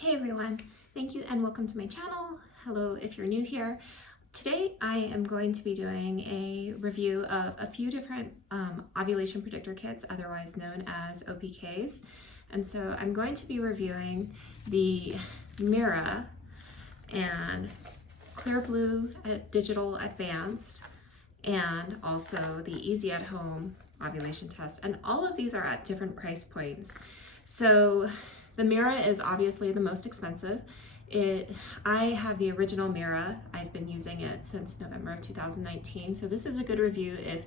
Hey everyone, thank you and welcome to my channel. Hello if you're new here. Today I am going to be doing a review of a few different ovulation predictor kits, otherwise known as OPKs. And so I'm going to be reviewing the Mira and Clearblue Digital Advanced and also the Easy at Home ovulation test. And all of these are at different price points. So the Mira is obviously the most expensive. I have the original Mira. I've been using it since November of 2019. So this is a good review if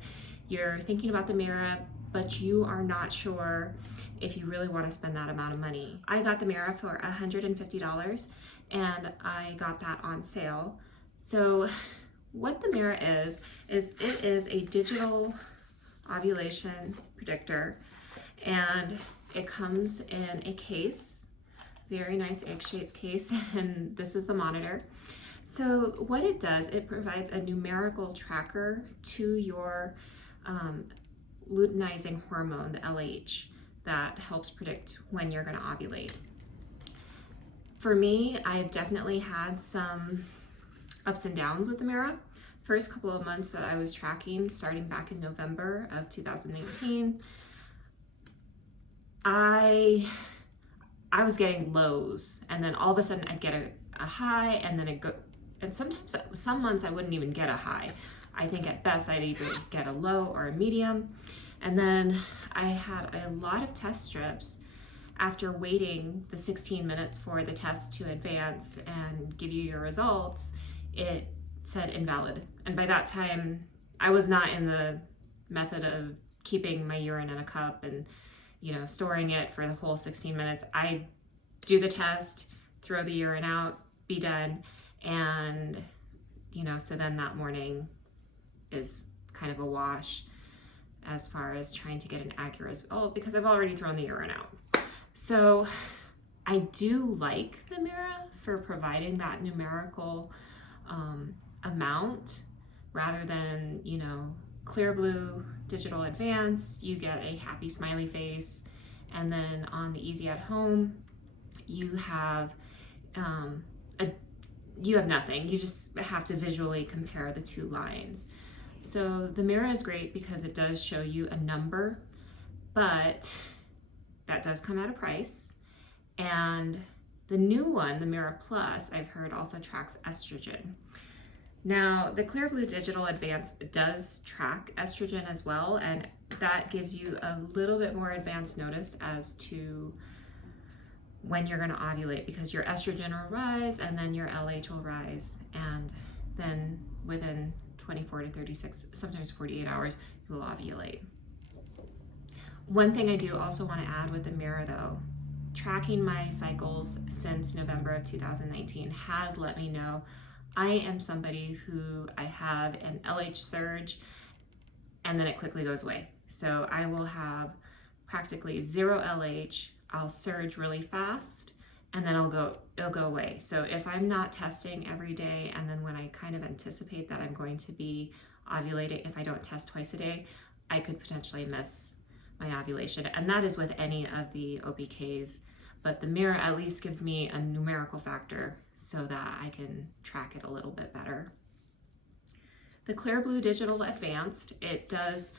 you're thinking about the Mira, but you are not sure if you really want to spend that amount of money. I got the Mira for $150 and I got that on sale. So what the Mira is it is a digital ovulation predictor, and it comes in a case, very nice egg-shaped case, and this is the monitor. So what it does, it provides a numerical tracker to your luteinizing hormone, the LH, that helps predict when you're going to ovulate. For me, I've definitely had some ups and downs with the Mira. First couple of months that I was tracking, starting back in November of 2019, I was getting lows, and then all of a sudden I'd get a high, and then and sometimes some months I wouldn't even get a high. I think at best I'd either get a low or a medium. And then I had a lot of test strips. After waiting the 16 minutes for the test to advance and give you your results, it said invalid. And by that time, I was not in the method of keeping my urine in a cup and storing it for the whole 16 minutes. I do the test, throw the urine out, be done. And, so then that morning is kind of a wash as far as trying to get an accurate result because I've already thrown the urine out. So I do like the Mira for providing that numerical amount rather than, Clearblue Digital Advanced, you get a happy smiley face, and then on the Easy at Home, you have nothing. You just have to visually compare the two lines. So the Mira is great because it does show you a number, but that does come at a price. And the new one, the Mira Plus, I've heard also tracks estrogen. Now, the Clearblue Digital Advanced does track estrogen as well, and that gives you a little bit more advanced notice as to when you're going to ovulate, because your estrogen will rise and then your LH will rise, and then within 24 to 36, sometimes 48 hours, you will ovulate. One thing I do also want to add with the Mira though, tracking my cycles since November of 2019 has let me know I am somebody who I have an LH surge and then it quickly goes away. So I will have practically zero LH, I'll surge really fast, and then it'll go away. So if I'm not testing every day, and then when I kind of anticipate that I'm going to be ovulating, if I don't test twice a day, I could potentially miss my ovulation. And that is with any of the OPKs. But the Mira at least gives me a numerical factor so that I can track it a little bit better. The Clearblue Digital Advanced, it does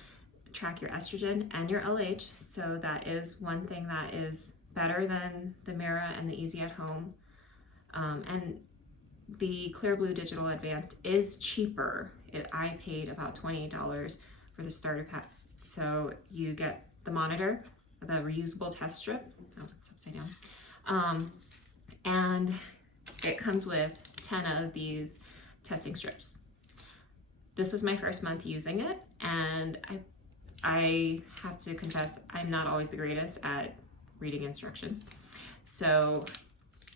track your estrogen and your LH, so that is one thing that is better than the Mira and the Easy at Home. And the Clearblue Digital Advanced is cheaper. I paid about $28 for the starter pack. So you get the monitor, the reusable test strip, oh, it's upside down, and it comes with 10 of these testing strips. This was my first month using it, and I have to confess, I'm not always the greatest at reading instructions. So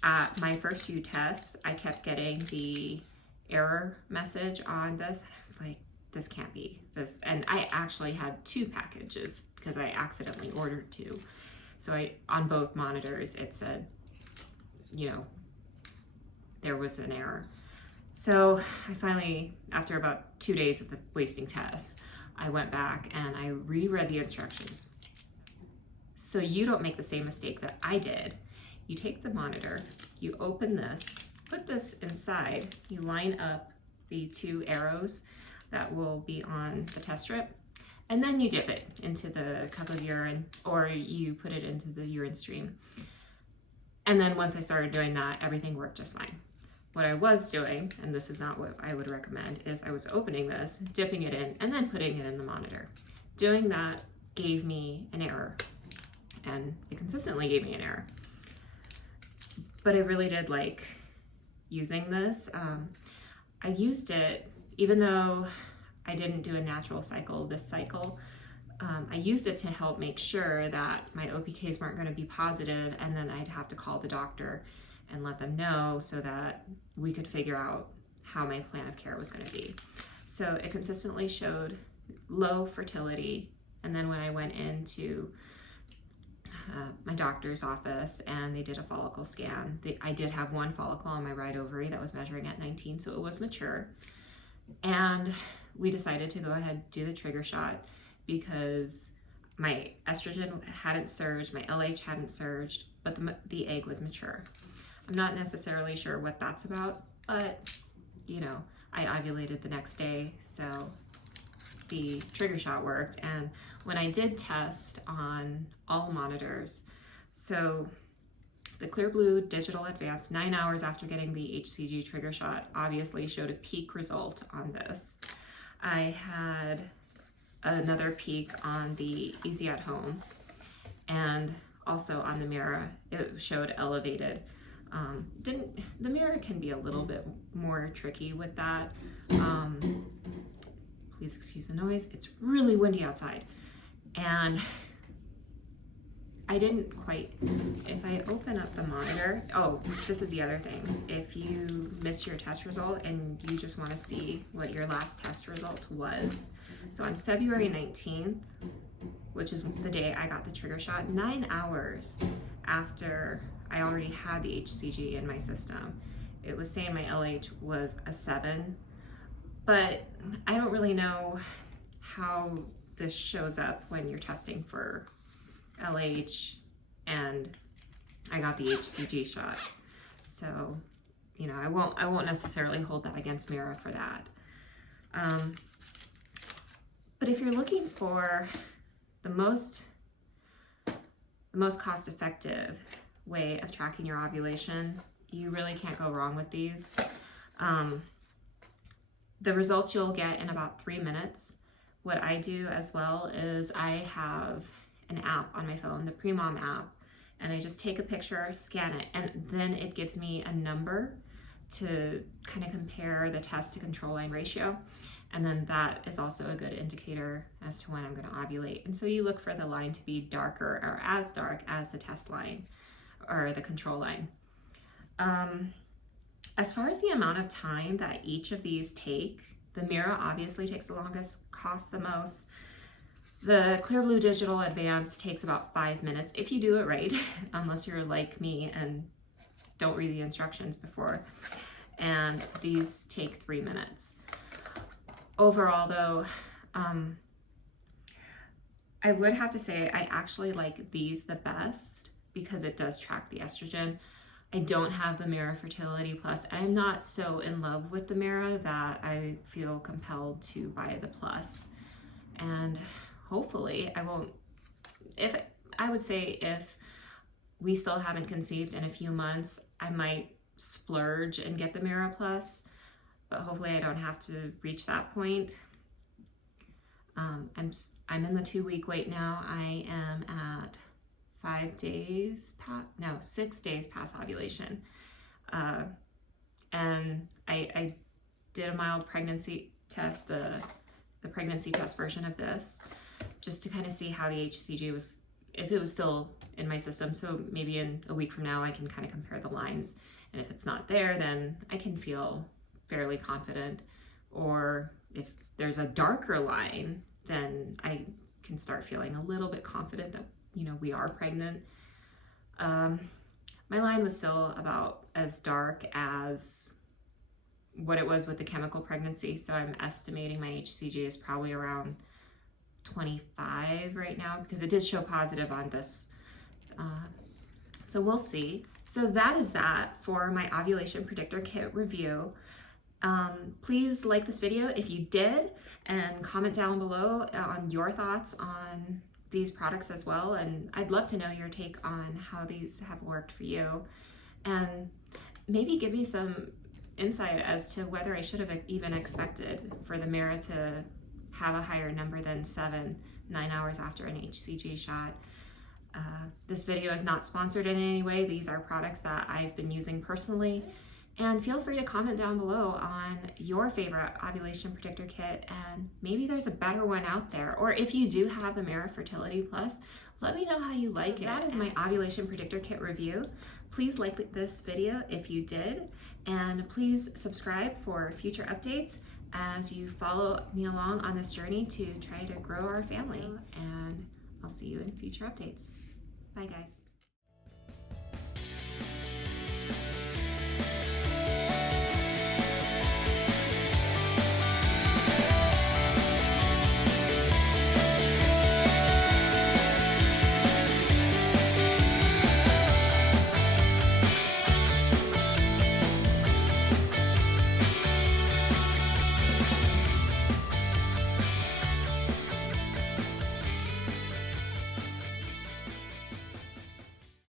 at my first few tests, I kept getting the error message on this, and I was like, this can't be this. And I actually had 2 packages because I accidentally ordered 2. So on both monitors, it said, there was an error. So I finally, after about 2 days of wasting tests, I went back and I reread the instructions. So you don't make the same mistake that I did you take the monitor, you open this, put this inside, you line up the 2 arrows that will be on the test strip, and then you dip it into the cup of urine, or you put it into the urine stream. And then once I started doing that, everything worked just fine. What I was doing, and this is not what I would recommend, is I was opening this, dipping it in, and then putting it in the monitor. Doing that gave me an error, and it consistently gave me an error. But I really did like using this. I used it, even though I didn't do a natural cycle this cycle, I used it to help make sure that my OPKs weren't going to be positive, and then I'd have to call the doctor and let them know so that we could figure out how my plan of care was going to be. So it consistently showed low fertility, and then when I went into my doctor's office and they did a follicle scan, I did have 1 follicle on my right ovary that was measuring at 19, so it was mature. And we decided to go ahead and do the trigger shot because my estrogen hadn't surged, my LH hadn't surged, but the egg was mature. I'm not necessarily sure what that's about, but you know, I ovulated the next day, so the trigger shot worked. And when I did test on all monitors, so the Clearblue Digital Advanced, 9 hours after getting the HCG trigger shot, obviously showed a peak result on this. I had another peak on the Easy at Home, and also on the Mira, it showed elevated. The Mira can be a little bit more tricky with that. Please excuse the noise. It's really windy outside. And I didn't quite, if I open up the monitor, oh, this is the other thing. If you miss your test result and you just want to see what your last test result was. So on February 19th, which is the day I got the trigger shot, 9 hours after I already had the HCG in my system, it was saying my LH was a 7, but I don't really know how this shows up when you're testing for LH, and I got the HCG shot. So, you know, I won't necessarily hold that against Mira for that. But if you're looking for the most cost-effective way of tracking your ovulation, you really can't go wrong with these. The results you'll get in about 3 minutes. What I do as well is I have an app on my phone, the Premom app, and I just take a picture, scan it, and then it gives me a number to kind of compare the test to control line ratio. And then that is also a good indicator as to when I'm going to ovulate. And so you look for the line to be darker or as dark as the test line or the control line. As far as the amount of time that each of these take, the Mira obviously takes the longest, costs the most. The Clearblue Digital Advanced takes about 5 minutes if you do it right, unless you're like me and don't read the instructions before. And these take 3 minutes. Overall though, I would have to say I actually like these the best because it does track the estrogen. I don't have the Mira Fertility Plus. I'm not so in love with the Mira that I feel compelled to buy the Plus. And hopefully I won't, I would say if we still haven't conceived in a few months, I might splurge and get the Mira Plus, but hopefully I don't have to reach that point. I'm in the 2-week wait now. I am at 6 days past ovulation. And I did a mild pregnancy test, the pregnancy test version of this, just to kind of see how the HCG was, if it was still in my system. So maybe in a week from now, I can kind of compare the lines. And if it's not there, then I can feel fairly confident. Or if there's a darker line, then I can start feeling a little bit confident that, you know, we are pregnant. My line was still about as dark as what it was with the chemical pregnancy. So I'm estimating my HCG is probably around 25 right now because it did show positive on this. So we'll see. So that is that for my ovulation predictor kit review. Please like this video if you did, and comment down below on your thoughts on these products as well. And I'd love to know your take on how these have worked for you. And maybe give me some insight as to whether I should have even expected for the Mira to have a higher number than 7, 9 hours after an HCG shot. This video is not sponsored in any way. These are products that I've been using personally. And feel free to comment down below on your favorite ovulation predictor kit, and maybe there's a better one out there. Or if you do have the Mira Fertility Plus, let me know how you like it. That is my ovulation predictor kit review. Please like this video if you did, and please subscribe for future updates as you follow me along on this journey to try to grow our family. And I'll see you in future updates. Bye guys.